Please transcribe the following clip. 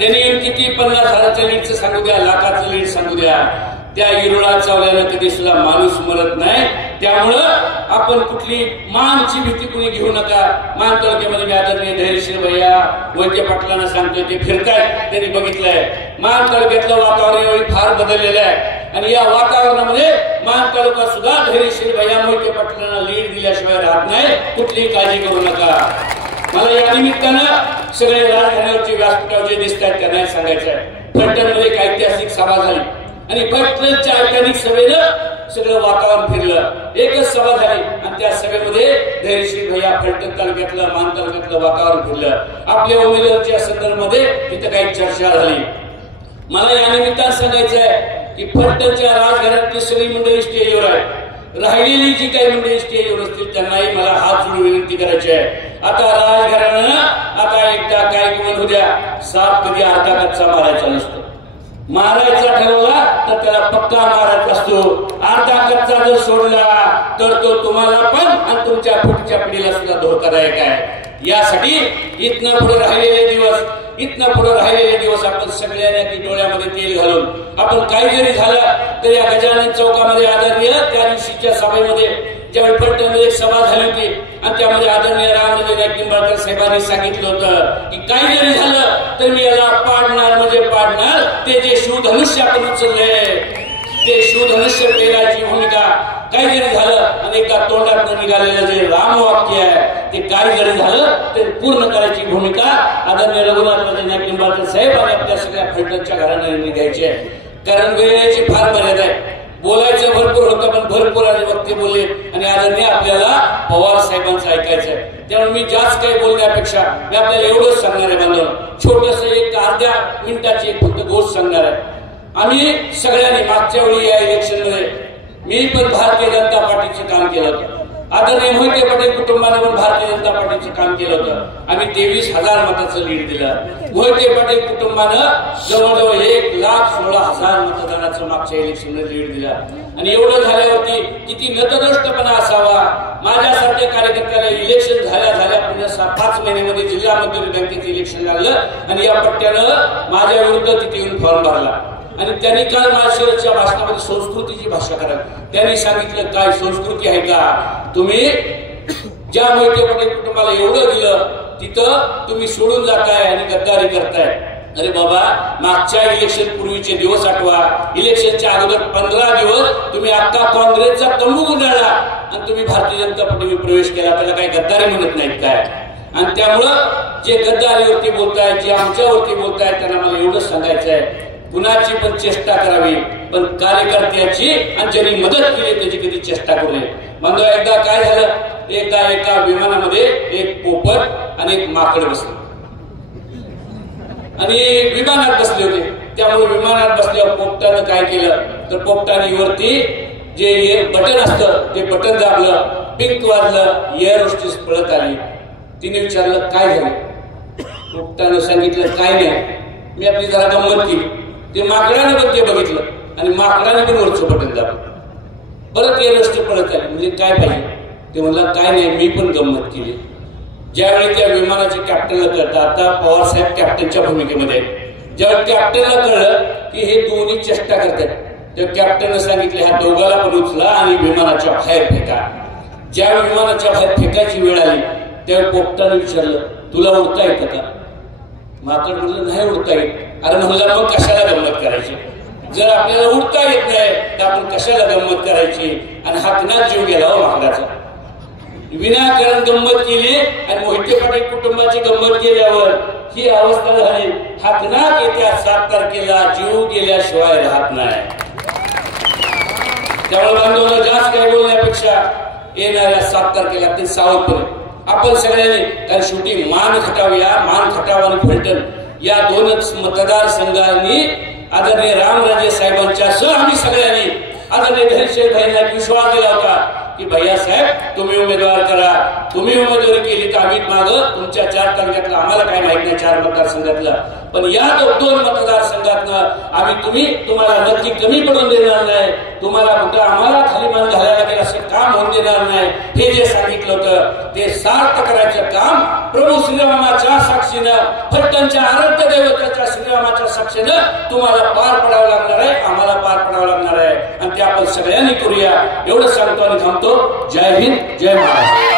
त्यांनी किती 50,000चं लीडचं सांगू द्या, लाखाचं लीड सांगू द्या, त्या इरुळा चावल्यानं कधी सुद्धा माणूस मरत नाही. त्यामुळं आपण कुठली मानची भीती कुणी घेऊ नका. मान तालुक्यामध्ये मी आदरणीय धैर्यशील भैया वैद्य पाटलांना सांगतोय, ते फिरतायत, त्यांनी बघितलंय मान तालुक्यातलं वातावरण यावेळी फार बदललेलं आहे. आणि या वातावरणामध्ये मान तालुका सुद्धा धैर्यशील भैया वैद्य पाटलांना लीड दिल्याशिवाय राहत नाही. कुठलीही काळजी करू नका. मला या निमित्तानं सगळे राजघराण्यावरचे व्यासपीठावर जे दिसत आहेत त्यांना सांगायचं आहे, फलटणमध्ये एक ऐतिहासिक सभा झाली आणि फलटणच्या ऐतिहासिक सभेनं सगळं वातावरण फिरलं. एकच सभा झाली आणि त्या सभेमध्ये धैर्यशील भैया फलटण तालुक्यातलं मान तालुक्यातलं वातावरण फिरलं. आपल्या उमेदवाराच्या संदर्भामध्ये तिथं काही चर्चा झाली. मला या निमित्तानं सांगायचं आहे की फलटणच्या राजघराण्यातली सगळी मंडळी स्टेजवर आहे. राहिलेली जी काही मंडळी स्टेजवर असतील त्यांनाही मला हात जोडून विनंती करायची आहे. आता राजघराण्यानं आता एकदा काय म्हणू द्या, साप कधी अर्धा कच्चा मारायचा नसतो. मारायचा ठरवला तर त्याला पक्का मारायचा असतो. अर्धा कच्चा जर सोडला तर तो तुम्हाला पण आणि तुमच्या पुढच्या पिढीला सुद्धा धोकादायक आहे. यासाठी इथनं पुढे राहिलेले दिवस आपण सगळ्यांनी डोळ्यामध्ये तेल घालून आपण काही जरी झालं तर या गजानन चौकामध्ये आदरणीय त्या दिवशीच्या सभेमध्ये ज्यावेळी फलटणमध्ये एक सभा झाली होती आणि त्यामध्ये आदरणीय रामराजे नाईक निंबाळकर साहेबांनी सांगितलं होतं की काही जरी झालं तर मी याला पाडणार म्हणजे पाडणार. ते जे शिवधनुष्य आपण उचलले ते शिवधनुष्य पेलाची भूमिका काही जरी झालं आणि एकदा तोंडात निघालेलं जे रामवाक्य आहे ते काही जरी झालं ते पूर्ण करायची भूमिका आदरणीय रघुनाथराजे नाईक निंबाळकर साहेब आणि आपल्या सगळ्या फलटणच्या घराण्यांनी घ्यायची आहे. कारण वेळेची फार मर्यादा आहे. बोलायचं भरपूर होतं पण भरपूर वक्ते बोलले आणि आदरणीय आपल्याला पवार साहेबांचं ऐकायचं आहे. त्यामुळे मी जास्त काही बोलण्यापेक्षा मी आपल्याला एवढंच सांगणार आहे बांधव, छोटस एक अर्ध्या मिनिटाची फक्त गोष्ट सांगणार आहे. आम्ही सगळ्यांनी मागच्या वेळी या इलेक्शनमध्ये मी पण भारतीय जनता पार्टीचं काम केलं होतं. आदरणीय मोहिते पटेल कुटुंबाने पण भारतीय जनता पार्टीचं काम केलं होतं. आम्ही 23,000 मताचं लीड दिलं. मोहिते पटेल कुटुंबानं जवळजवळ 1,16,000 मतदानाचं मागच्या इलेक्शनमध्ये लीड दिला. आणि एवढं झाल्यावरती किती नतद्रष्टपणा असावा. माझ्यासारख्या कार्यकर्त्याला इलेक्शन झाल्या पुन्हा 5 महिन्यामध्ये जिल्हा मध्यवर्ती बँकेचं इलेक्शन लागलं आणि या पट्ट्यानं माझ्या विरुद्ध तिथे येऊन फॉर्म भरला. आणि त्यांनी काल माझ्या भाषणामध्ये संस्कृतीची भाषा करा. त्यांनी सांगितलं काय संस्कृती आहे का? तुम्ही ज्या मोहिते पटेल कुटुंबाला एवढं दिलं तिथं तुम्ही सोडून जाताय आणि गद्दारी करताय. अरे बाबा, मागच्या इलेक्शन पूर्वीचे दिवस आठवा. इलेक्शनच्या अगोदर 15 दिवस तुम्ही अख्खा काँग्रेसचा तंबू गुंडाळला आणि तुम्ही भारतीय जनता पार्टीमध्ये प्रवेश केला. त्याला काही गद्दारी म्हणत नाहीत काय? आणि त्यामुळं जे गद्दारीवरती बोलतायत, जे आमच्यावरती बोलतायत त्यांना मला एवढंच सांगायचं आहे, कुणाची पण चेष्टा करावी पण कार्यकर्त्याची आणि ज्यांनी मदत केली त्याची कधी चेष्टा करू नये. म्हणजे एकदा काय झालं, एका विमानामध्ये एक पोपट आणि एक माकड बसले आणि विमानात बसले होते. त्यामुळे विमानात बसल्यावर पोपटानं काय केलं तर पोपटाने वरती जे बटन असतं ते बटन दाबलं, पिंक वाजलं, एअर होस्टेस पळत आली. तिने विचारलं काय झालं? पोपटानं सांगितलं काय नाही, मी आपली जरा गंमत केली. ते माकडाने पण ते बघितलं आणि माकडाने पण वरचं बटन दाबलं. परत एअर होस्टेस पळत आली. म्हणजे काय पाहिजे? ते म्हणला काय नाही, मी पण गंमत केली. ज्यावेळी त्या विमानाचे कॅप्टनला कळतं, आता पवार साहेब कॅप्टनच्या भूमिकेमध्ये, ज्यावेळी कॅप्टनला कळलं की हे दोन्ही चेष्टा करतात, त्या कॅप्टनने सांगितले ह्या दोघाला पण उचला आणि विमानाच्या बाहेर फेका. ज्यावेळी विमानाच्या बाहेर फेकायची वेळ आली त्यावेळी पोपटाने विचारलं तुला उडता येतं का? माकड म्हणलं नाही उडता येत. अरे म्हणलं मग कशाला गंमत करायची? जर आपल्याला उडता येत नाही तर आपण कशाला गंमत करायची? आणि हातनात जीव गेला हो माकडाचा. विनाकारण गंमत केली आणि मोहिते पाटील कुटुंबाची गंमत केल्यावर ही अवस्था झाली. हातनात येत्या 7 तारखेला जीव गेल्याशिवाय राहत नाही. त्यामुळे बांधवांना जास्त काही बोलण्यापेक्षा येणाऱ्या 7 तारखेला ते सावधपणे आपण सगळ्यांनी, कारण शेवटी मान खटाव आणि फलटण या 2च मतदारसंघांनी आदरणीय रामराजे साहेबांच्या सह आम्ही सगळ्यांनी आदरणीय धैर्यशील भाईंना विश्वास दिला होता की भैया साहेब तुम्ही उमेदवार करा, तुम्ही उमेदवारी केली तर आम्ही माग तुमच्या 4 तालुक्यातलं आम्हाला काय माहित नाही 4 मतदारसंघातलं, पण या 2 मतदारसंघातनं आम्ही तुम्हाला नक्की कमी पडून देणार नाही, तुम्हाला कुठं आम्हाला खाली मान घालायला लागेल असं काम होऊन देणार नाही, हे जे सांगितलं होतं ते सार्थ करायचं काम प्रभू श्रीरामाच्या साक्षीनं, फलटणच्या आराध्य दैवताच्या श्रीरामाच्या साक्षीनं तुम्हाला पार पडावं लागणार आहे, आम्हाला पार पडावं लागणार आहे आणि ते आपण सगळ्यांनी करूया एवढं सांगतो आणि थांबतो. जय हिंद, जय महाराष्ट्र.